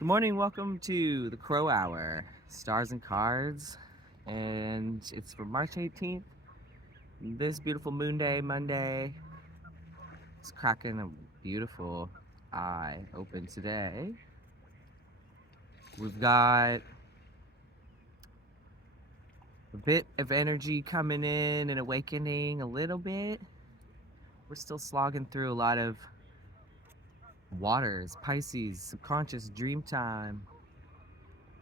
Good morning, welcome to the Crow Hour, Stars and Cards, and it's for March 18th, this beautiful moon day, Monday. It's cracking a beautiful eye open today. We've got a bit of energy coming in and awakening a little bit. We're still slogging through a lot of waters, Pisces, subconscious, dream time,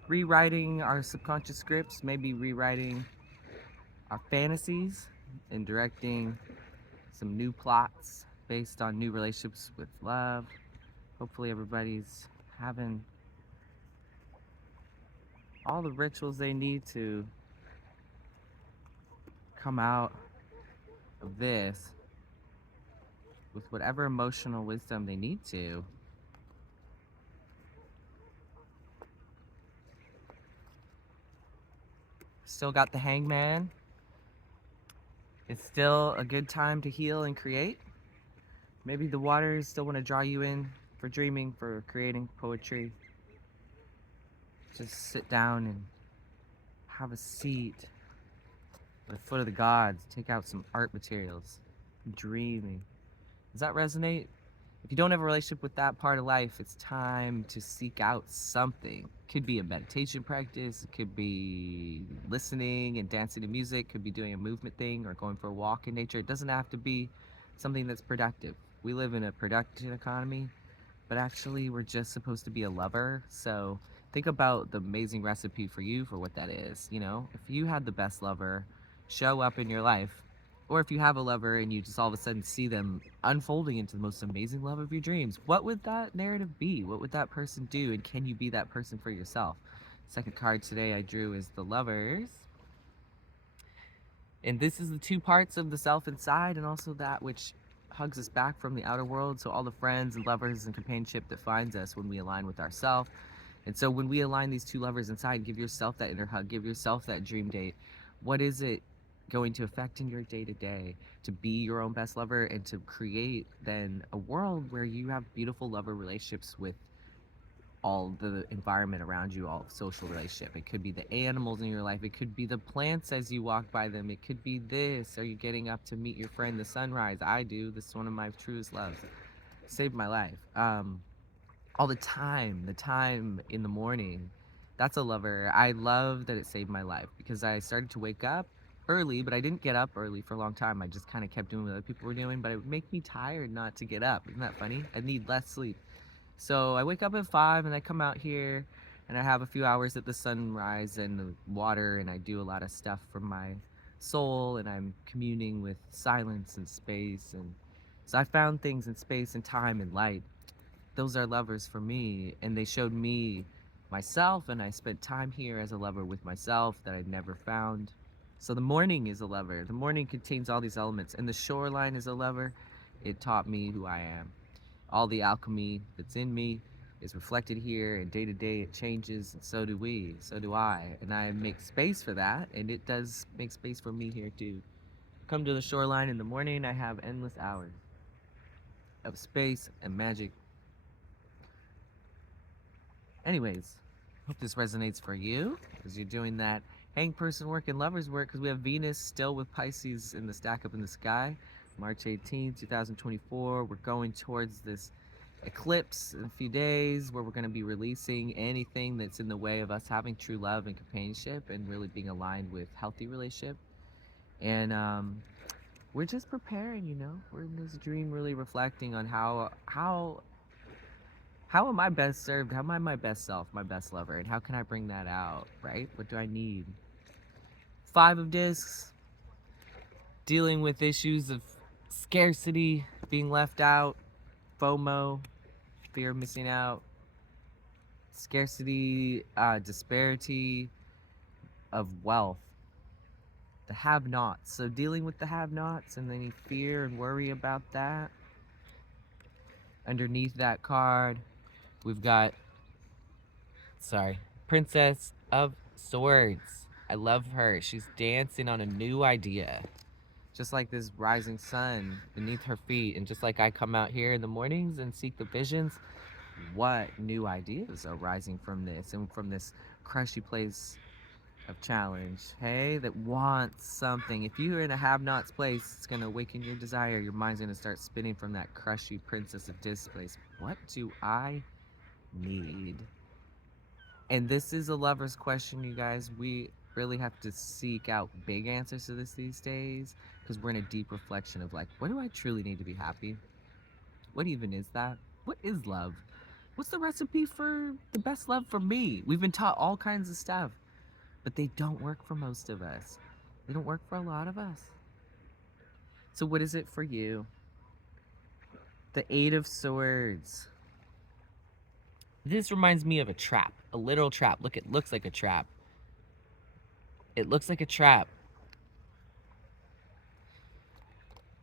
rewriting our subconscious scripts, maybe rewriting our fantasies and directing some new plots based on new relationships with love. Hopefully everybody's having all the rituals they need to come out of this with whatever emotional wisdom they need to. Still got the Hangman. It's still a good time to heal and create. Maybe the waters still want to draw you in for dreaming, for creating poetry. Just sit down and have a seat at the foot of the gods. Take out some art materials. Dreaming. Does that resonate? If you don't have a relationship with that part of life, it's time to seek out something. It could be a meditation practice, it could be listening and dancing to music, it could be doing a movement thing or going for a walk in nature. It doesn't have to be something that's productive. We live in a production economy, but actually we're just supposed to be a lover. So think about the amazing recipe for you for what that is. You know, if you had the best lover show up in your life, or if you have a lover and you just all of a sudden see them unfolding into the most amazing love of your dreams, what would that narrative be? What would that person do? And can you be that person for yourself? Second card today I drew is the Lovers. And this is the two parts of the self inside and also that which hugs us back from the outer world. So all the friends and lovers and companionship that finds us when we align with ourselves. And so when we align these two lovers inside, give yourself that inner hug, give yourself that dream date. What is it going to affect in your day-to-day to be your own best lover and to create then a world where you have beautiful lover relationships with all the environment around you, all social relationship. It could be the animals in your life, it could be the plants as you walk by them, it could be this. Are you getting up to meet your friend, the sunrise? I do. This is one of my truest loves. Saved my life. All the time in the morning, that's a lover. I love that it saved my life because I started to wake up early, but I didn't get up early for a long time. I just kind of kept doing what other people were doing, but it would make me tired not to get up. Isn't that funny? I need less sleep. So I wake up at 5 and I come out here and I have a few hours at the sunrise and the water, and I do a lot of stuff for my soul, and I'm communing with silence and space. And so I found things in space and time and light. Those are lovers for me, and they showed me myself, and I spent time here as a lover with myself that I'd never found. So the morning is a lover. The morning contains all these elements, and the shoreline is a lover. It taught me who I am. All the alchemy that's in me is reflected here, and day to day it changes, and so do we, so do I. And I make space for that, and it does make space for me here too. Come to the shoreline in the morning, I have endless hours of space and magic. Anyways, hope this resonates for you because you're doing that hang person work and lovers work, because we have Venus still with Pisces in the stack up in the sky. March 18th, 2024. We're going towards this eclipse in a few days where we're going to be releasing anything that's in the way of us having true love and companionship and really being aligned with healthy relationship. And we're just preparing, you know. We're in this dream really reflecting on how am I best served? How am I my best self, my best lover? And how can I bring that out, right? What do I need? 5 of discs, dealing with issues of scarcity, being left out, FOMO, fear of missing out, scarcity, disparity of wealth, the have-nots. So dealing with the have-nots and any fear and worry about that. Underneath that card, we've got, Princess of Swords. I love her. She's dancing on a new idea. Just like this rising sun beneath her feet, and just like I come out here in the mornings and seek the visions, what new ideas are rising from this and from this crushy place of challenge, hey, that wants something. If you're in a have-nots place, it's going to awaken your desire. Your mind's going to start spinning from that crushy princess of displace. What do I need? And this is a lover's question, you guys. We really have to seek out big answers to this these days, because we're in a deep reflection of like, what do I truly need to be happy? What even is that? What is love? What's the recipe for the best love for me? We've been taught all kinds of stuff, but they don't work for most of us. They don't work for a lot of us. So what is it for you? The Eight of Swords. This reminds me of a trap, a literal trap. Look, it looks like a trap. It looks like a trap.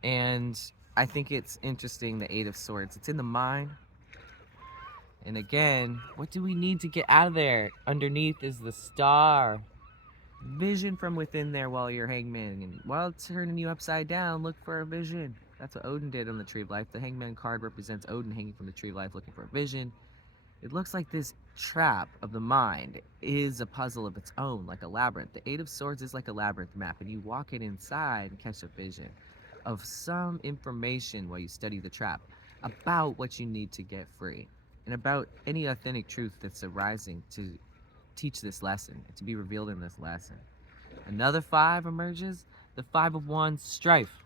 And I think it's interesting, the Eight of Swords. It's in the mind. And again, what do we need to get out of there? Underneath is the Star. Vision from within there while you're hangman. And while it's turning you upside down, look for a vision. That's what Odin did on the Tree of Life. The hangman card represents Odin hanging from the Tree of Life looking for a vision. It looks like this trap of the mind is a puzzle of its own, like a labyrinth. The Eight of Swords is like a labyrinth map, and you walk it inside and catch a vision of some information while you study the trap about what you need to get free and about any authentic truth that's arising to teach this lesson, to be revealed in this lesson. Another five emerges, the Five of Wands, strife.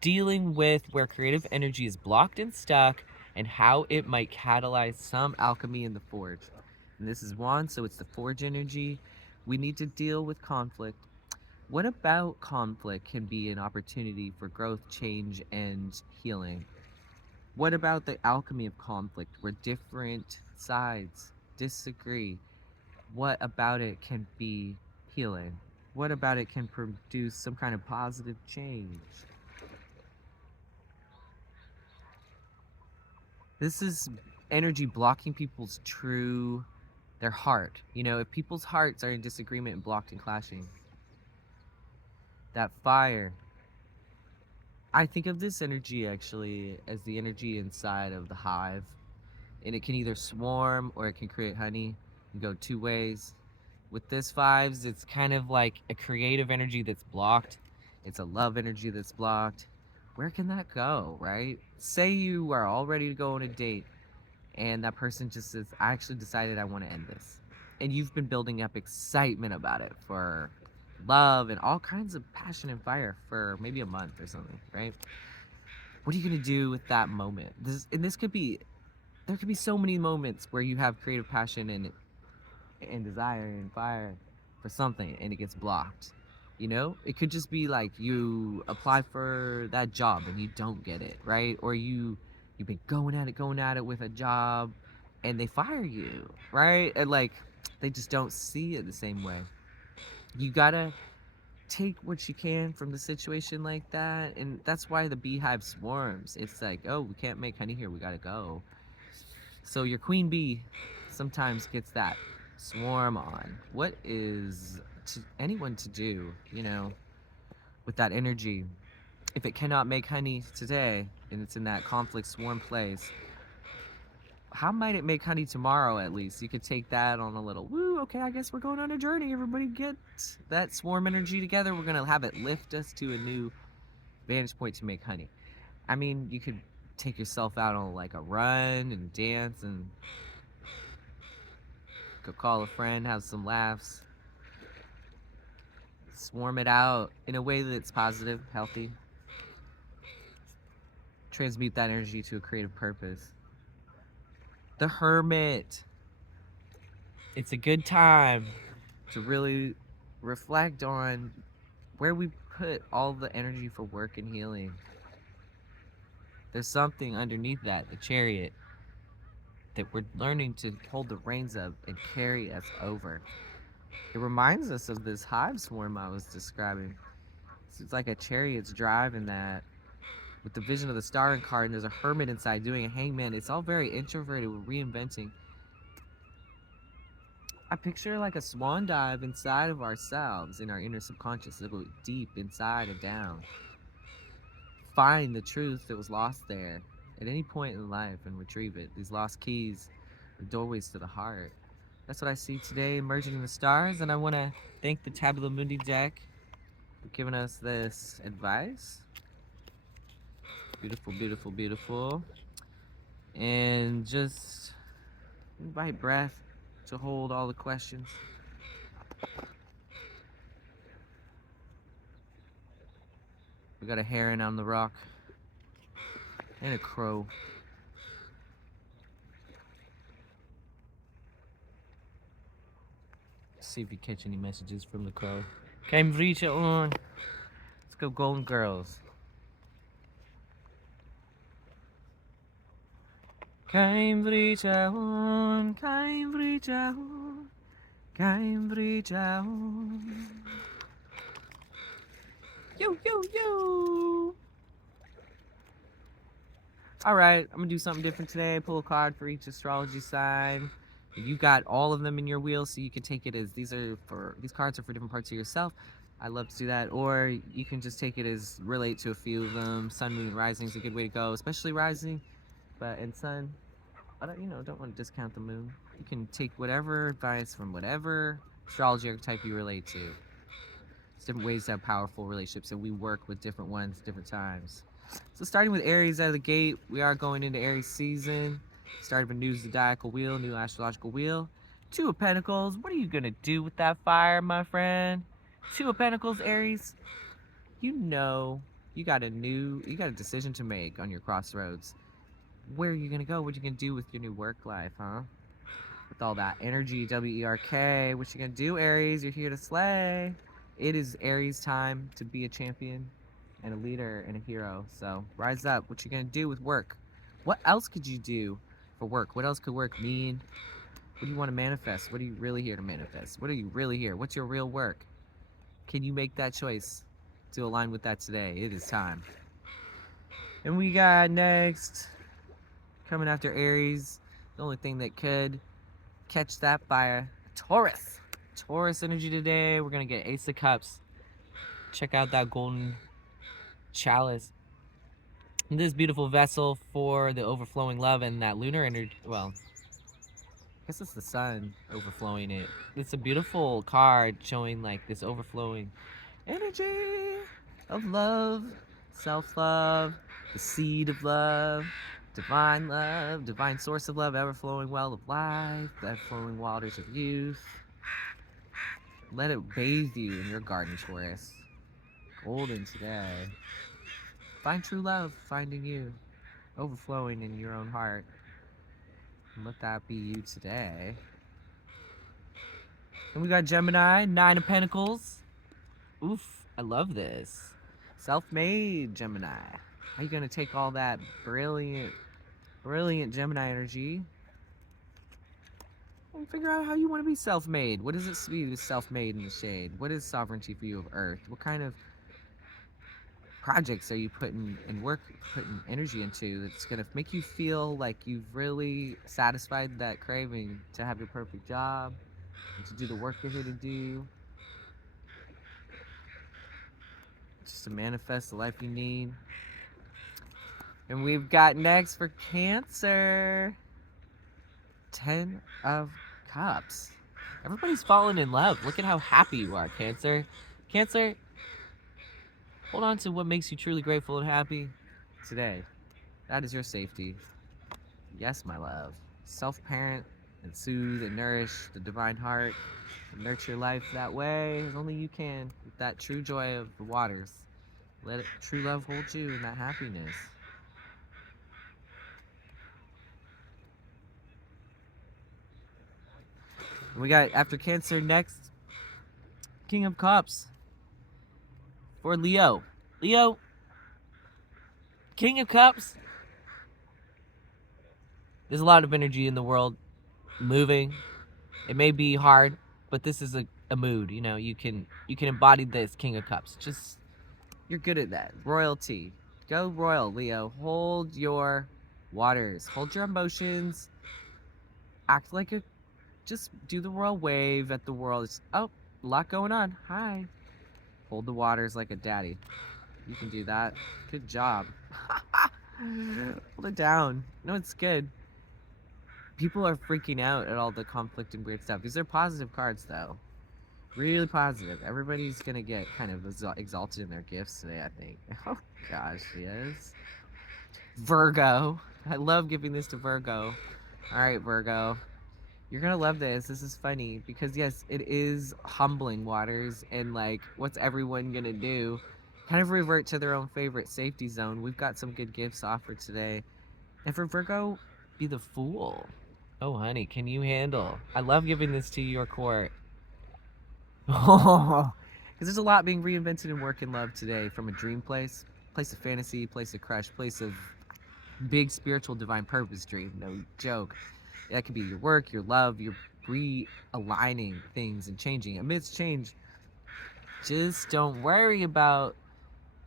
Dealing with where creative energy is blocked and stuck and how it might catalyze some alchemy in the forge. And this is Wands, so it's the forge energy. We need to deal with conflict. What about conflict can be an opportunity for growth, change, and healing? What about the alchemy of conflict where different sides disagree? What about it can be healing? What about it can produce some kind of positive change? This is energy blocking people's their heart. You know, if people's hearts are in disagreement and blocked and clashing, that fire. I think of this energy actually as the energy inside of the hive. And it can either swarm or it can create honey. You go two ways. With this fives, it's kind of like a creative energy that's blocked. It's a love energy that's blocked. Where can that go, right? Say you are all ready to go on a date and that person just says, I actually decided I want to end this. And you've been building up excitement about it for love and all kinds of passion and fire for maybe a month or something, right? What are you going to do with that moment? There could be so many moments where you have creative passion and desire and fire for something and it gets blocked. You know, it could just be like you apply for that job and you don't get it, right? Or you've been going at it with a job and they fire you, right? And like they just don't see it the same way. You gotta take what you can from the situation like that, and that's why the beehive swarms. It's like, oh, we can't make honey here, we gotta go. So your queen bee sometimes gets that swarm on. What is anyone to do, you know, with that energy? If it cannot make honey today and it's in that conflict swarm place, how might it make honey tomorrow at least? You could take that on a little, woo, okay, I guess we're going on a journey. Everybody get that swarm energy together. We're going to have it lift us to a new vantage point to make honey. I mean, you could take yourself out on like a run and dance and go call a friend, have some laughs. Swarm it out in a way that's positive, healthy. Transmute that energy to a creative purpose. The Hermit. It's a good time to really reflect on where we put all the energy for work and healing. There's something underneath that, the Chariot, that we're learning to hold the reins of and carry us over. It reminds us of this hive swarm I was describing. It's like a chariot's driving that with the vision of the star and card, and there's a hermit inside doing a hangman. It's all very introverted. We're reinventing. I picture like a swan dive inside of ourselves, in our inner subconscious, a little deep inside and down. Find the truth that was lost there. at any point in life and retrieve it. These lost keys, the doorways to the heart. That's what I see today emerging in the stars, and I want to thank the Tabula Mundi deck for giving us this advice. Beautiful, beautiful, beautiful. And just invite breath to hold all the questions. We got a heron on the rock and a crow. See if you catch any messages from the crow. Cambridge on. Let's go, Golden Girls. Cambridge on, Cambridge on, Cambridge on. Yo, yo, yo. All right, I'm gonna do something different today. Pull a card for each astrology sign. You got all of them in your wheel, so you can take it as these cards are for different parts of yourself. I love to do that, or you can just take it as relate to a few of them. Sun, moon, and rising is a good way to go, especially rising, and sun. I don't want to discount the moon. You can take whatever advice from whatever astrology archetype you relate to. There's different ways to have powerful relationships, and we work with different ones at different times. So starting with Aries out of the gate, we are going into Aries season. Start of a new zodiacal wheel, new astrological wheel. Two of Pentacles. What are you gonna do with that fire, my friend? Two of Pentacles, Aries. You got a decision to make on your crossroads. Where are you gonna go? What are you gonna do with your new work life, huh? With all that energy, WERK. What you gonna do, Aries? You're here to slay. It is Aries time to be a champion and a leader and a hero. So rise up. What you gonna do with work? What else could you do for work? What else could work mean? What do you want to manifest? What are you really here to manifest? What are you really here? What's your real work? Can you make that choice to align with that today? It is time. And we got next, coming after Aries, the only thing that could catch that fire, Taurus. Taurus energy today. We're going to get Ace of Cups. Check out that golden chalice. And this beautiful vessel for the overflowing love and that lunar energy. Well, I guess it's the sun overflowing it. It's a beautiful card showing like this overflowing energy of love, self-love, the seed of love, divine source of love, ever-flowing well of life, the ever-flowing waters of youth. Let it bathe you in your garden, Taurus. Golden today. Find true love, finding you, overflowing in your own heart. And let that be you today. And we got Gemini, 9 of Pentacles. Oof, I love this. Self-made Gemini. How are you gonna take all that brilliant Gemini energy and figure out how you want to be self-made? What does it be to self-made in the shade? What is sovereignty for you of Earth? What kind of projects are you putting energy into that's gonna make you feel like you've really satisfied that craving to have your perfect job and to do the work you're here to do, just to manifest the life you need? And we've got next for Cancer, 10 of Cups. Everybody's falling in love. Look at how happy you are, Cancer. Cancer, hold on to what makes you truly grateful and happy today. That is your safety. Yes, my love. Self-parent and soothe and nourish the divine heart and nurture life that way as only you can, with that true joy of the waters. Let true love hold you in that happiness. And we got, after Cancer, next, King of Cups for Leo. Leo, King of Cups. There's a lot of energy in the world moving. It may be hard, but this is a mood. You can embody this King of Cups. Just, you're good at that. Royalty. Go royal, Leo. Hold your waters. Hold your emotions. Act like just do the royal wave at the world. It's, oh, a lot going on. Hi. Hold the waters like a daddy. You can do that. Good job. Hold it down. No, it's good. People are freaking out at all the conflict and weird stuff. These are positive cards, though. Really positive. Everybody's gonna get kind of exalted in their gifts today, I think. Oh gosh, yes. Virgo. I love giving this to Virgo. All right, Virgo. You're gonna love this. This is funny because yes, it is humbling waters, and like, what's everyone gonna do? Kind of revert to their own favorite safety zone. We've got some good gifts offered today. And for Virgo, be the fool. Oh, honey, can you handle? I love giving this to your court. Because there's a lot being reinvented in work and love today, from a dream place, place of fantasy, place of crush, place of big spiritual divine purpose dream. No joke. That could be your work, your love, your realigning things and changing. Amidst change, just don't worry about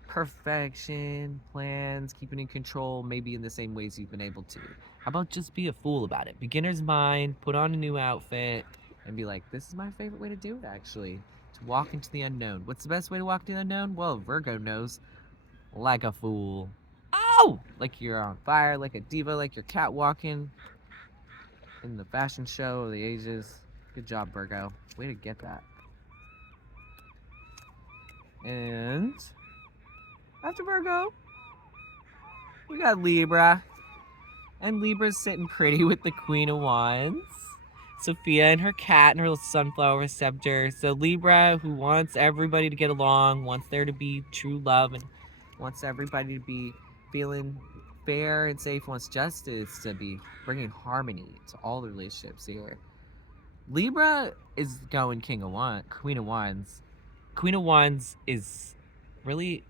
perfection, plans, keeping in control, maybe in the same ways you've been able to. How about just be a fool about it? Beginner's mind, put on a new outfit, and be like, this is my favorite way to do it, actually. To walk into the unknown. What's the best way to walk into the unknown? Well, Virgo knows. Like a fool. Oh! Like you're on fire, like a diva, like you're catwalking in the fashion show of the ages. Good job, Virgo. Way to get that. And after Virgo, we got Libra. And Libra's sitting pretty with the Queen of Wands. Sophia and her cat and her little sunflower scepter. So Libra, who wants everybody to get along, wants there to be true love, and wants everybody to be feeling fair and safe, wants justice to be bringing harmony to all the relationships here. Libra is going Queen of Wands. Queen of Wands is really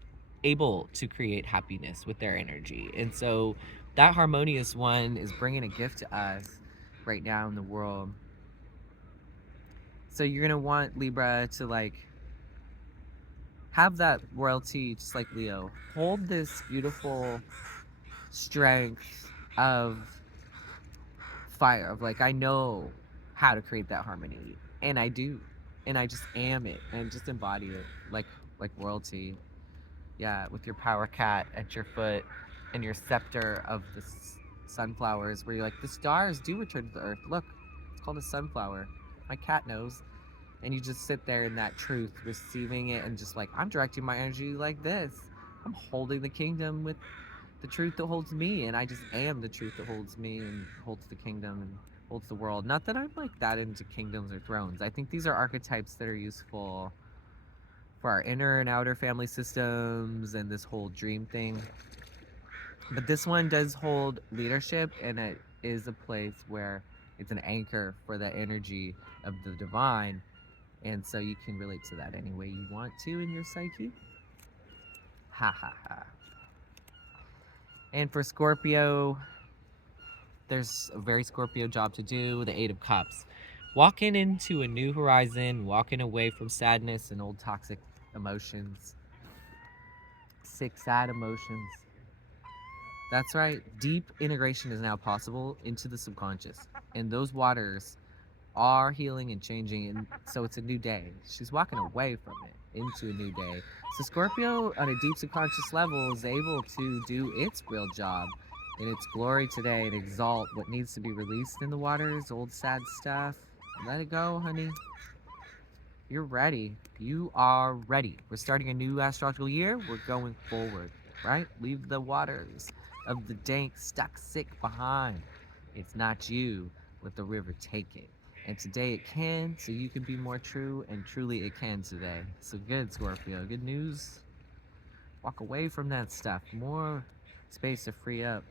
able to create happiness with their energy. And so that harmonious one is bringing a gift to us right now in the world. So you're going to want Libra to like have that royalty, just like Leo. Hold this beautiful strength of fire, of like, I know how to create that harmony. And I do. And I just am it and just embody it like royalty. Yeah, with your power cat at your foot and your scepter of the sunflowers, where you're like, the stars do return to the earth. Look, it's called a sunflower. My cat knows. And you just sit there in that truth, receiving it, and just like, I'm directing my energy like this. I'm holding the kingdom with the truth that holds me, and I just am the truth that holds me and holds the kingdom and holds the world. Not that I'm like that into kingdoms or thrones. I think these are archetypes that are useful for our inner and outer family systems and this whole dream thing. But this one does hold leadership, and it is a place where it's an anchor for the energy of the divine. And so you can relate to that any way you want to in your psyche. Ha ha ha. And for Scorpio, there's a very Scorpio job to do, the Eight of Cups. Walking into a new horizon, walking away from sadness and old toxic emotions. Sick, sad emotions. That's right. Deep integration is now possible into the subconscious. And those waters are healing and changing, and so it's a new day. She's walking away from it into a new day. So Scorpio, on a deep subconscious level, is able to do its real job in its glory today and exalt what needs to be released in the waters, old sad stuff. Let it go, honey. You're ready. You are ready. We're starting a new astrological year. We're going forward, right? Leave the waters of the dank, stuck, sick behind. It's not you. Let the river take it. And today it can, so you can be more true, and truly it can today. So good, Scorpio. Good news. Walk away from that stuff. More space to free up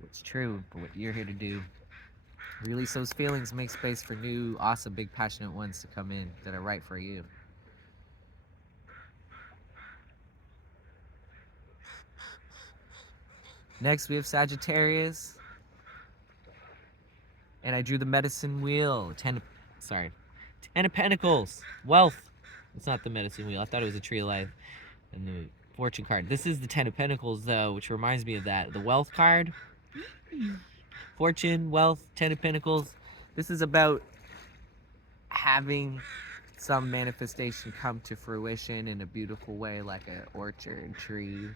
what's true, but what you're here to do. Release those feelings, make space for new, awesome, big, passionate ones to come in that are right for you. Next, we have Sagittarius. And I drew the medicine wheel. Ten of Pentacles. Wealth. It's not the medicine wheel. I thought it was a tree of life. And the fortune card. This is the Ten of Pentacles, though, which reminds me of that. The wealth card. Fortune, wealth, Ten of Pentacles. This is about having some manifestation come to fruition in a beautiful way, like an orchard, tree,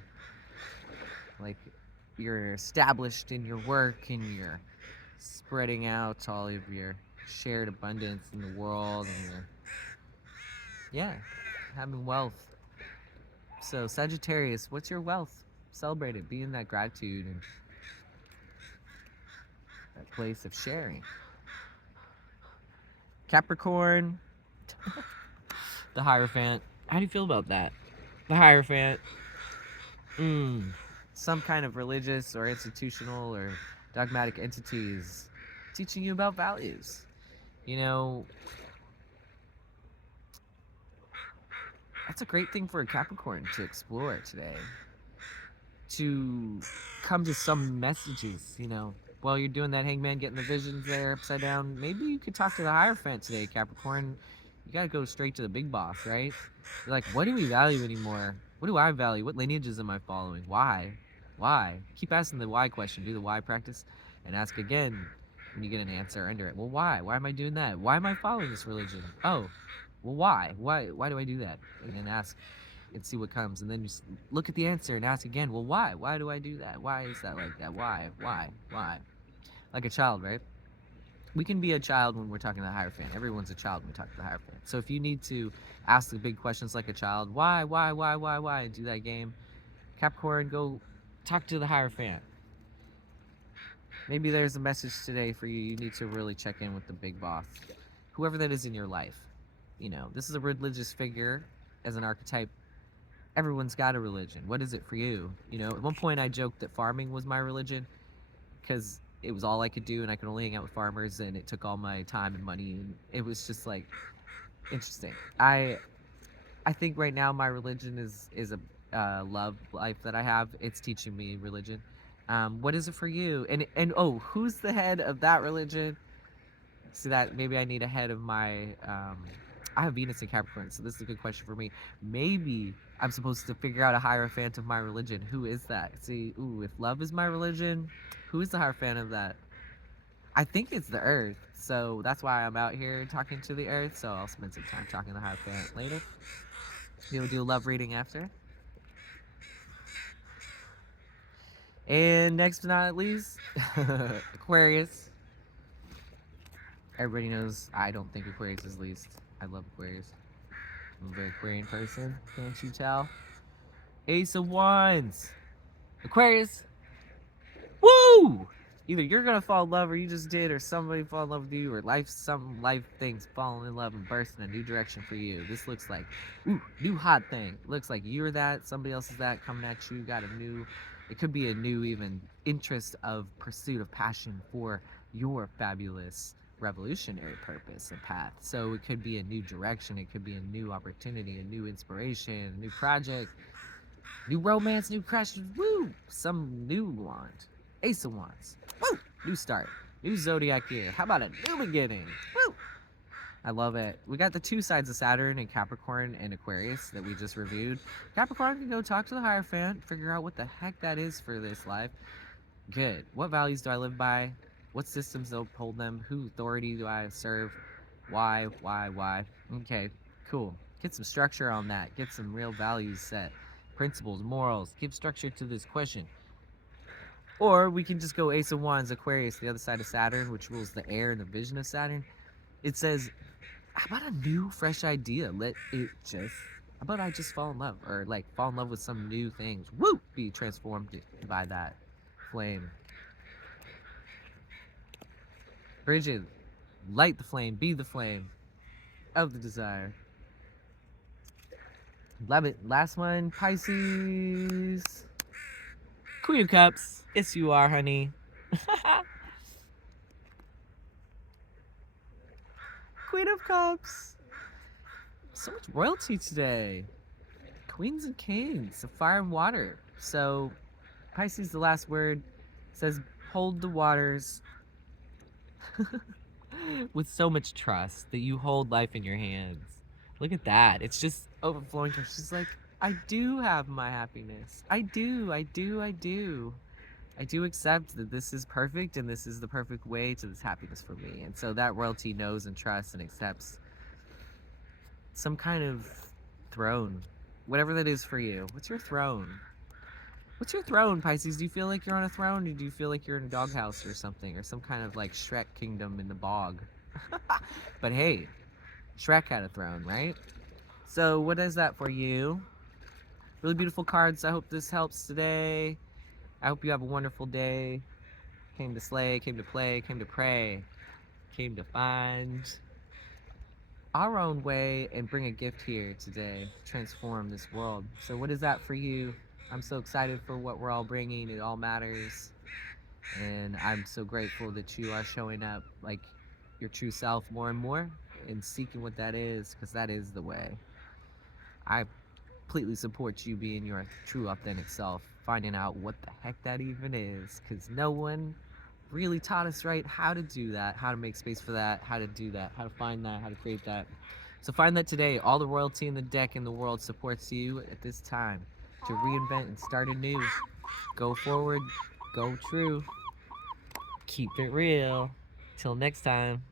like you're established in your work and you're spreading out all of your shared abundance in the world, and you're, yeah, having wealth. So Sagittarius, what's your wealth? Celebrate it. Be in that gratitude and that place of sharing. Capricorn, the Hierophant. How do you feel about that? The Hierophant. Some kind of religious or institutional or dogmatic entities teaching you about values. You know, that's a great thing for a Capricorn to explore today. To come to some messages, you know, while you're doing that hangman, getting the visions there upside down. Maybe you could talk to the Hierophant today, Capricorn. You gotta go straight to the big boss, right? You're like, what do we value anymore? What do I value? What lineages am I following? Why? Why? Keep asking the why question. Do the why practice and ask again when you get an answer under it. Well, why? Why am I doing that? Why am I following this religion? Oh, well, why? Why do I do that? And then ask and see what comes, and then just look at the answer and ask again, well, why do I do that? Why is that like that? Why? Like a child, right? We can be a child when we're talking to the Hierophant. Everyone's a child when we talk to the Hierophant. So if you need to ask the big questions like a child, why, and do that game, Capricorn, go talk to the Hierophant. Maybe there's a message today for you. You need to really check in with the big boss, whoever that is in your life. You know, this is a religious figure as an archetype. Everyone's got a religion. What is it for you? You know, at one point I joked that farming was my religion because it was all I could do and I could only hang out with farmers and it took all my time and money, and it was just like interesting. I think right now my religion is a love life that I have. It's teaching me religion. What is it for you? And oh, who's the head of that religion? So that maybe I need a head of my I have Venus in Capricorn, so this is a good question for me. Maybe I'm supposed to figure out a Hierophant of my religion. Who is that? See, ooh, if love is my religion, who is the Hierophant of that? I think it's the Earth, so that's why I'm out here talking to the Earth. So I'll spend some time talking to the Hierophant later. We'll do a love reading after. And next but not least, Aquarius. Everybody knows I don't think Aquarius is least. I love Aquarius. I'm a very Aquarian person, can't you tell? Ace of Wands. Aquarius. Woo! Either you're gonna fall in love or you just did, or somebody fall in love with you, or some life things falling in love and burst in a new direction for you. This looks like, ooh, new hot thing. Looks like you're that, somebody else is that coming at you. Got a new, it could be a new even interest of pursuit of passion for your fabulous revolutionary purpose and path. So it could be a new direction, it could be a new opportunity, a new inspiration, a new project, new romance, new crush, woo! Some new wand. Ace of Wands. Woo! New start. New zodiac year. How about a new beginning? Woo! I love it. We got the two sides of Saturn and Capricorn and Aquarius that we just reviewed. Capricorn can go talk to the Hierophant, figure out what the heck that is for this life. Good. What values do I live by? What systems uphold them? Whose authority do I serve? Why? Okay, cool. Get some structure on that. Get some real values set. Principles, morals. Give structure to this question. Or we can just go Ace of Wands, Aquarius, the other side of Saturn, which rules the air and the vision of Saturn. It says, how about a new, fresh idea? How about I just fall in love? Or like fall in love with some new things. Woo! Be transformed by that flame. Bridget, light the flame, be the flame of the desire. Love it. Last one, Pisces. Queen of Cups. Yes, you are, honey. Queen of Cups. So much royalty today. Queens and kings of fire and water. So Pisces, the last word, says hold the waters with so much trust that you hold life in your hands. Look at that. It's just overflowing. She's like, I do have my happiness. I do accept that this is perfect and this is the perfect way to this happiness for me. And so that royalty knows and trusts and accepts some kind of throne, whatever that is for you. What's your throne? What's your throne, Pisces? Do you feel like you're on a throne, or do you feel like you're in a doghouse or something, or some kind of like Shrek kingdom in the bog? But hey, Shrek had a throne, right? So what is that for you? Really beautiful cards. I hope this helps today. I hope you have a wonderful day. Came to slay, came to play, came to pray, came to find our own way and bring a gift here today to transform this world. So what is that for you? I'm so excited for what we're all bringing. It all matters. And I'm so grateful that you are showing up like your true self more and more and seeking what that is, because that is the way. I completely support you being your true authentic self, finding out what the heck that even is, because no one really taught us right how to do that, how to make space for that, how to do that, how to find that, how to create that. So find that today. All the royalty in the deck in the world supports you at this time to reinvent and start anew. Go forward, go true, keep it real. Till next time.